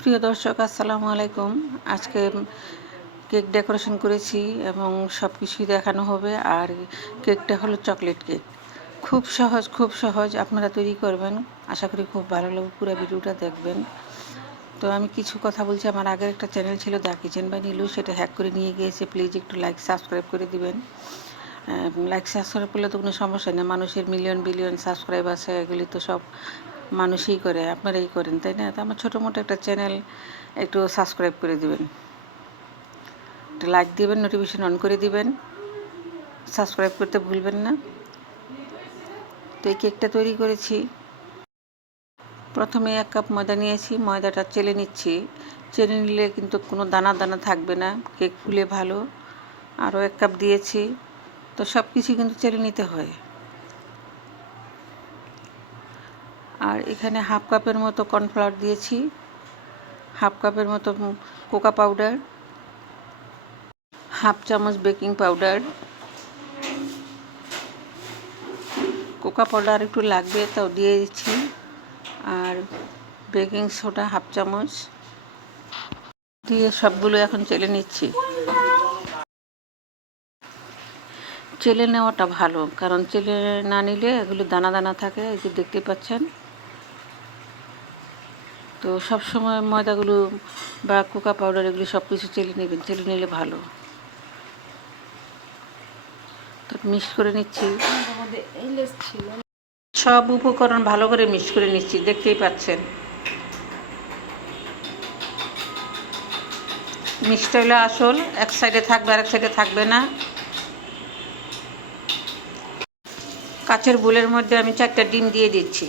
প্রিয় দর্শক, আসসালামু আলাইকুম। আজকে কেক ডেকোরেশন করেছি এবং সব কিছুই দেখানো হবে। আর কেকটা হলো চকলেট কেক। খুব সহজ খুব সহজ আপনারা তৈরি করবেন। আশা করি খুব ভালো লাগবে পুরো ভিডিওটা দেখবেন। তো আমি কিছু কথা বলছি। আমার আগের একটা চ্যানেল ছিল দা কিচেন বাই নীলু। সেটা হ্যাক করে নিয়ে গিয়েছে। প্লিজ একটু লাইক, সাবস্ক্রাইব করে দিবেন। লাইক, সাবস্ক্রাইব করলে তো কোনো সমস্যা নেই। মানুষের মিলিয়ন বিলিয়ন সাবস্ক্রাইব আছে। এগুলি তো সব মানুষই করে, আপনারাই করেন, তাই না? তো আমার ছোটো মোটো একটা চ্যানেল একটু সাবস্ক্রাইব করে দিবেন। একটা লাইক দিবেন নোটিফিকেশন অন করে দিবেন। সাবস্ক্রাইব করতে ভুলবেন না। তো এই কেকটা তৈরি করেছি। প্রথমে এক কাপ ময়দা নিয়েছি, ময়দাটা চেলে নিচ্ছি। চেলে নিলে কিন্তু কোনো দানা দানা থাকবে না কেক ফুলে ভালো। আরও এক কাপ দিয়েছি। তো সব কিছু কিন্তু চেলে নিতে হয়। আর এখানে হাফ কাপের মতো কর্নফ্লাওয়ার দিয়েছি। হাফ কাপের মতো কোকা পাউডার, হাফ চামচ বেকিং পাউডার। কোকা পাউডার একটু লাগবে তাও দিয়ে দিচ্ছি। আর বেকিং সোডা হাফ চামচ দিয়ে সবগুলো এখন চেলে নিচ্ছি। চেলে নেওয়াটা ভালো, কারণ চেলে না নিলে এগুলো দানা দানা থাকে, এই যে দেখতে পাচ্ছেন। তো সব সময় ময়দাগুলো বা কোকা পাউডার এগুলো সব কিছু চেলে নেবেন, চেলে নিলে ভালো। তো মিক্স করে নিচ্ছি। সব উপকরণ ভালো করে মিক্স করে নিচ্ছি, দেখতেই পাচ্ছেন। মিক্সটা হলে আসল, এক সাইডে থাকবে আর এক সাইডে থাকবে না। কাচের বুলের মধ্যে আমি চারটা ডিম দিয়ে দিচ্ছি।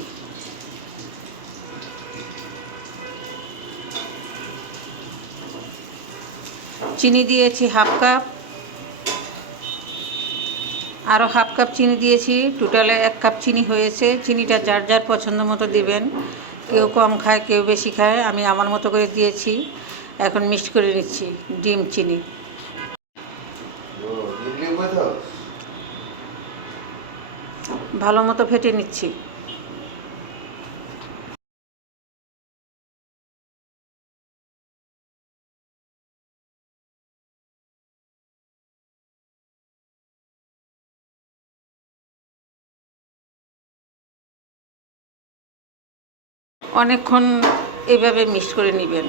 চিনি দিয়েছি হাফ কাপ। আরও হাফ কাপ চিনি দিয়েছি। টোটালে এক কাপ চিনি হয়েছে। চিনিটা যার যার পছন্দ মতো দিবেন। কেউ কম খায় কেউ বেশি খায়। আমি আমার মতো করে দিয়েছি। এখন মিক্সড করে নিচ্ছি ডিম চিনি। ভালো মতো ফেটে নিচ্ছি। অনেকক্ষণ এইভাবে মিক্স করে নেবেন।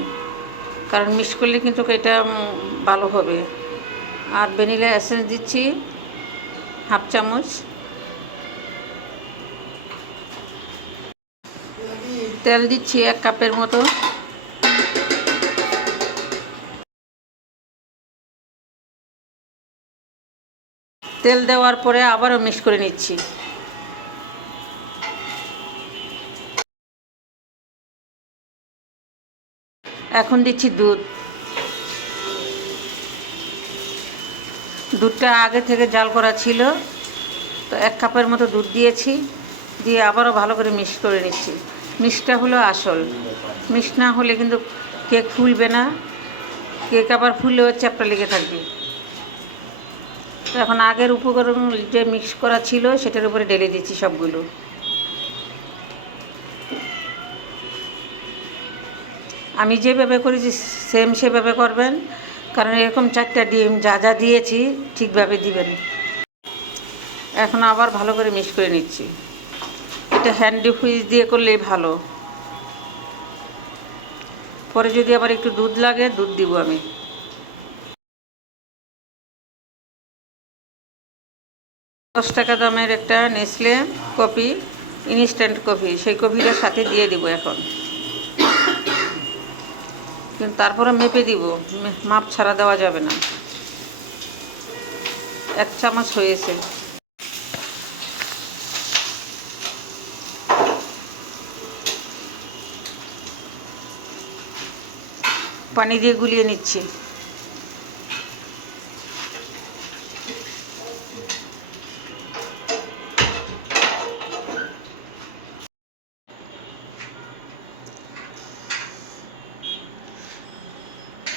কারণ মিক্স করলে কিন্তু এটা ভালো হবে। আর ভ্যানিলা এসেন্স দিচ্ছি, হাফ চামচ। তেল দিচ্ছি এক কাপের মতো। তেল দেওয়ার পরে আবারও মিক্স করে নিচ্ছি। এখন দিচ্ছি দুধ। দুধটা আগে থেকে জাল করা ছিল, তো এক কাপের মতো দুধ দিয়েছি, দিয়ে আবারও ভালো করে মিক্স করে নিচ্ছি। মিক্সটা হলো আসল। মিক্স না হলে কিন্তু কেক ফুলবে না। কেক আবার ফুলেও চ্যাপটা লেগে থাকবে। তো এখন আগের উপকরণ যে মিক্স করা ছিল, সেটার উপরে ঢেলে দিচ্ছি সবগুলো। আমি যেভাবে করেছি সেম সেভাবে করবেন। কারণ এরকম চারটা ডিম যা যা দিয়েছি, ঠিকভাবে দিবেন। এখন আবার ভালো করে মিক্স করে নিচ্ছি। এটা হ্যান্ডি হুইজ দিয়ে করলেই ভালো। পরে যদি আবার একটু দুধ লাগে, দুধ দিব আমি। দশ টাকা দামের একটা নেসলে কফি ইনস্ট্যান্ট কফি, সেই কফিটার সাথে দিয়ে দিব এখন। কিন্তু তারপরে মেপে দিব মাপ ছাড়া দেওয়া যাবে না। এক চামচ হয়েছে। পানি দিয়ে গুলিয়ে নিচ্ছি।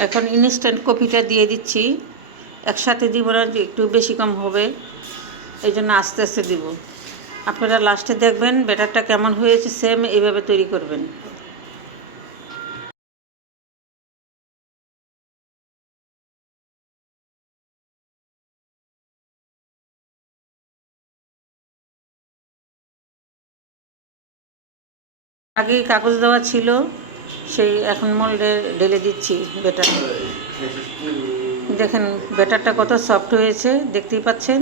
এখন ইনস্ট্যান্ট কপিটা দিয়ে দিচ্ছি। একসাথে দিব না একটু বেশি কম হবে। এই জন্য আস্তে আস্তে দিব। আপনারা লাস্টে দেখবেন, ব্যাটারটা কেমন হয়েছে সেম এইভাবে তৈরি করবেন। আগে কাগজ দেওয়া ছিল। সেই এখন মোল্ডে ঢেলে দিচ্ছি বেটার। দেখেন বেটারটা কত সফট হয়েছে, দেখতেই পাচ্ছেন?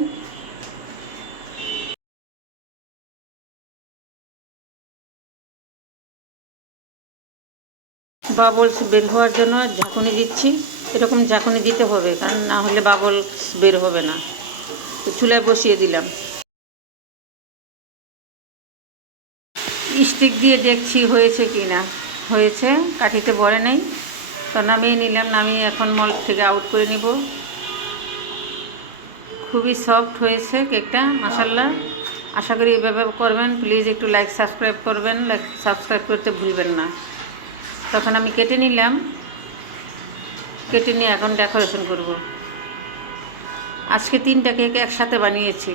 বাবলস বের হওয়ার জন্য ঝাঁকুনি দিচ্ছি। এরকম ঝাঁকুনি দিতে হবে, কারণ না হলে বাবলস বের হবে না। চুলায় বসিয়ে দিলাম। স্টিক দিয়ে দেখছি হয়েছে কি না হয়েছে, কাঠিতে বড়ে নেই। তো নামিয়ে নিলাম, নামিয়ে এখন মল থেকে আউট করে নিব। খুবই সফট হয়েছে কেকটা মাসাল্লাহ আশা করি এভাবে করবেন। প্লিজ একটু লাইক সাবস্ক্রাইব করবেন। লাইক সাবস্ক্রাইব করতে ভুলবেন না। তখন আমি কেটে নিলাম। কেটে নিয়ে এখন ডেকোরেশন করব। আজকে তিনটা কেক একসাথে বানিয়েছি।